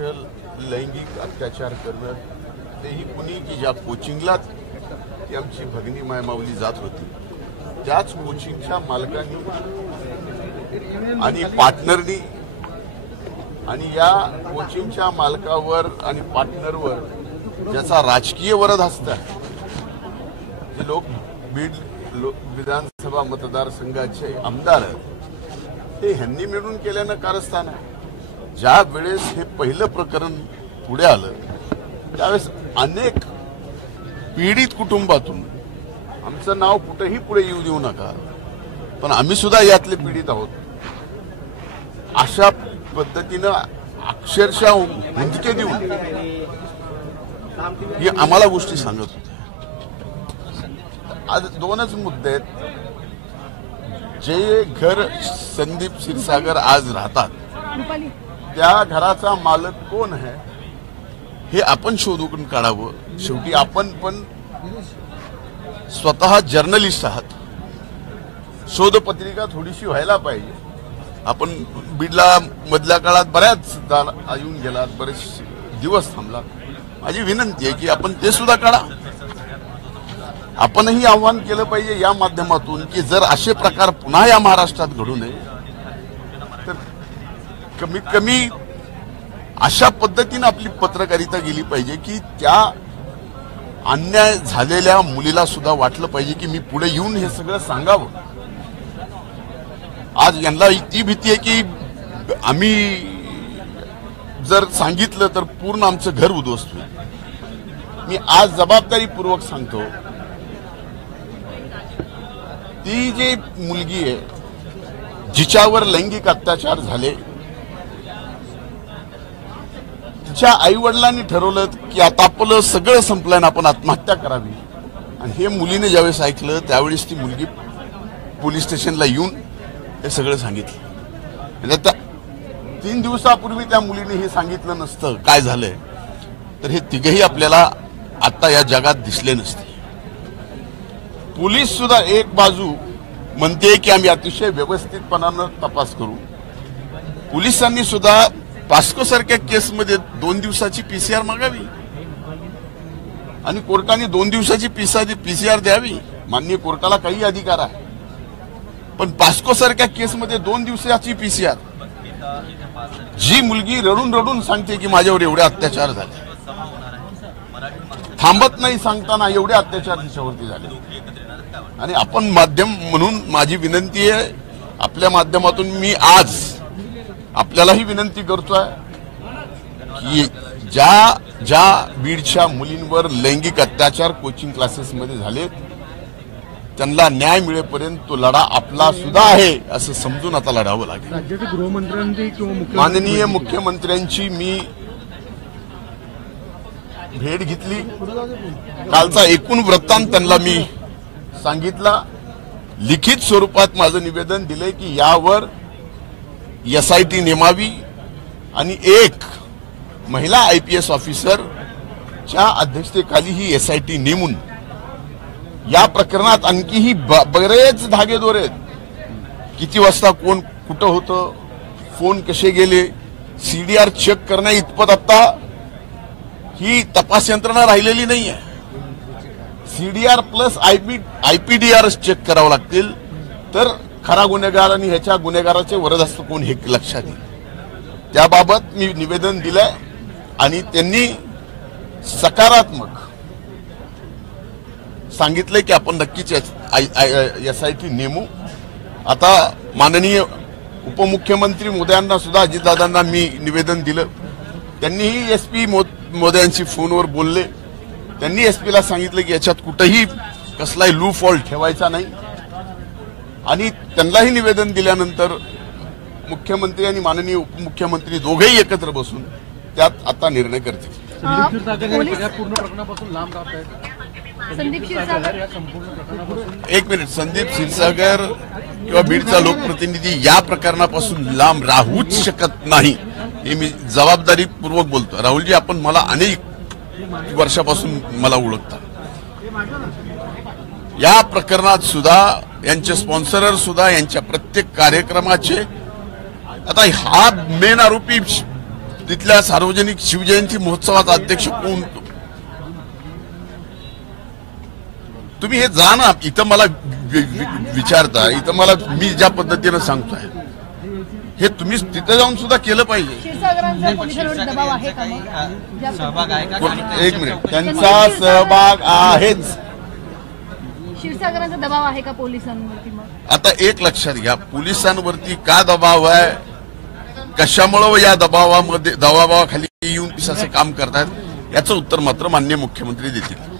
लैंगिक अत्याचार करणं तेही कुणी की ज्या कोचिंगला ती आमची भगिनी मायमावली जात होती त्याच कोचिंगच्या मालकांनी आणि पार्टनरनी आणि या कोचिंगच्या मालकावर आणि पार्टनरवर ज्याचा राजकीय वरद असता जे लोक बीड विधानसभा मतदारसंघाचे आमदार हे ह्यांनी मिळून केल्यानं कारस्थान आहे। ज्या वेळेस हे पहिलं प्रकरण पुढे आलं त्यावेळेस अनेक पीडित कुटुंबातून आमचं नाव कुठेही पुढे येऊ देऊ नका पण आम्ही सुद्धा यातले पीडित आहोत अशा पद्धतीनं अक्षरशः हुंदके देऊन ही आम्हाला गोष्टी सांगत होते। आज दोनच मुद्दे आहेत। जे घर संदीप क्षीरसागर आज राहतात त्या घराचा मालक कोण आहे हे आपण शोधून काढावं। शेवटी आपण पण स्वतः जर्नलिस्ट आहात, शोधपत्रिका थोडीशी व्हायला पाहिजे। आपण बीडला मधल्या काळात बऱ्याच येऊन गेलात, बरेच दिवस थांबलात। माझी विनंती आहे की आपण ते सुद्धा काढा। आपणही आव्हान केलं पाहिजे या माध्यमातून की जर असे प्रकार पुन्हा या महाराष्ट्रात घडू नये तर कमीत कमी अशा पद्धतीने आपली पत्रकारिता गेली पाहिजे की त्या अन्याय झालेल्या मुलीला सुद्धा वाटलं पाहिजे की मी पुढे येऊन हे सगळं सांगावं। आज यांना ती भीती आहे की आम्ही जर सांगितलं तर पूर्ण आमचं घर उद्ध्वस्त होईल। मी आज जबाबदारीपूर्वक सांगतो ती जी मुलगी आहे जिच्यावर लैंगिक अत्याचार झाले तिच्या आई वडिलांनी ठरवलं की आता आपलं सगळं संपलं आपण आत्महत्या करावी आणि हे मुलीने ज्यावेळेस ऐकलं त्यावेळेस ती मुलगी पोलीस स्टेशनला येऊन हे सगळं सांगितलं। आता 3 दिवसापूर्वी त्या मुलीने हे सांगितलं नसतं काय झालंय तर हे तिघेही आपल्याला आता या जगात दिसले नसते। पोलीस सुद्धा एक बाजू म्हणते की आम्ही अतिशय व्यवस्थितपणानं तपास करू, पोलिसांनी सुद्धा पास्को सारख्या केसमध्ये 2 दिवसाची पीसीआर मागावी आणि कोर्टाने 2 दिवसाची पीसीआर द्यावी। माननीय कोर्टाला काही अधिकार आहे पण पास्को सारख्या केसमध्ये 2 दिवसाची पीसीआर, जी मुलगी रडून रडून सांगते की माझ्यावर एवढे अत्याचार झाले, थांबत नाही सांगताना एवढे अत्याचार तिच्यावरती झाले। आणि आपण माध्यम म्हणून माझी विनंती आहे आपल्या माध्यमातून मी आज आपल्यालाही विनंती करतोय की ज्या बीडच्या मुलींवर लैंगिक अत्याचार कोचिंग क्लासेसमध्ये झाले त्यांना न्याय मिळेपर्यंत तो लढा आपला सुद्धा आहे असं समजून आता लढावं लागेल। राज्याचे गृहमंत्र्यांनी किंवा माननीय मुख्यमंत्र्यांची मी भेट घेतली, कालचा एकूण वृत्तांत त्यांना मी सांगितला, लिखित स्वरूपात माझं निवेदन दिलंय की यावर एसआयटी नेमावी आणि एक महिला आयपीएस ऑफिसरच्या अध्यक्षतेखाली ही एसआयटी नेमून या प्रकरणात आणखीही बरेच धागेदोरे आहेत। किती वाजता कोण कुठं होतं, फोन कसे गेले, सीडीआर चेक करण्या इतपत आता ही तपास यंत्रणा राहिलेली नाहीये। सीडीआर प्लस आयपीडीआर चेक करावं लागतील तर खरा गुन्हेगार आणि ह्याच्या गुन्हेगाराचे वरदहस्त कोण हे लक्षात येईल। त्याबाबत मी निवेदन दिलंय आणि त्यांनी सकारात्मक सांगितलंय की आपण नक्कीच एसआयटी नेमू। आता माननीय उपमुख्यमंत्री मोदयांना सुद्धा अजितदादांना मी निवेदन दिलं, त्यांनीही एसपी मोदयांशी फोनवर बोलले, त्यांनी एसपीला सांगितलं की याच्यात कुठेही कसलाही लू फॉल्ट ठेवायचा नाही आणि त्यांनाही निवेदन दिल्यानंतर मुख्यमंत्री आणि माननीय उपमुख्यमंत्री दोघेही एकत्र बसून त्यात आता निर्णय करतील। एक मिनिट, संदीप क्षीरसागर किंवा बीडचा लोकप्रतिनिधी या प्रकरणापासून लांब राहूच शकत नाही हे मी जबाबदारीपूर्वक बोलतो। राहुलजी, आपण मला अनेक वर्षापासून मला ओळखता, या प्रकरणात सुद्धा यांचे स्पॉन्सरर सुद्धा यांच्या प्रत्येक कार्यक्रमाचे आता हा मेन आरोपी तिथल्या सार्वजनिक शिवजयंती महोत्सवाचा अध्यक्ष कोण? तुम्ही हे जा ना, इथं मला विचारता, इथं मला मी ज्या पद्धतीनं सांगतोय हे तुम्ही तिथे जाऊन सुद्धा केलं पाहिजे. क्षीरसागरांचा पोलिसांवर दबाव आहे का मग? सहभाग आहे का? एक मिनिट, त्यांचा सहभाग आहेच. क्षीरसागरांचा दबाव आहे का पोलिसांवरती मग? आता एक लक्षात घ्या, पोलिसांवरती का दबाव आहे, कशामुळं या दबावाखाली येऊन असं काम करतात, याचं उत्तर मात्र माननीय मुख्यमंत्री देतील.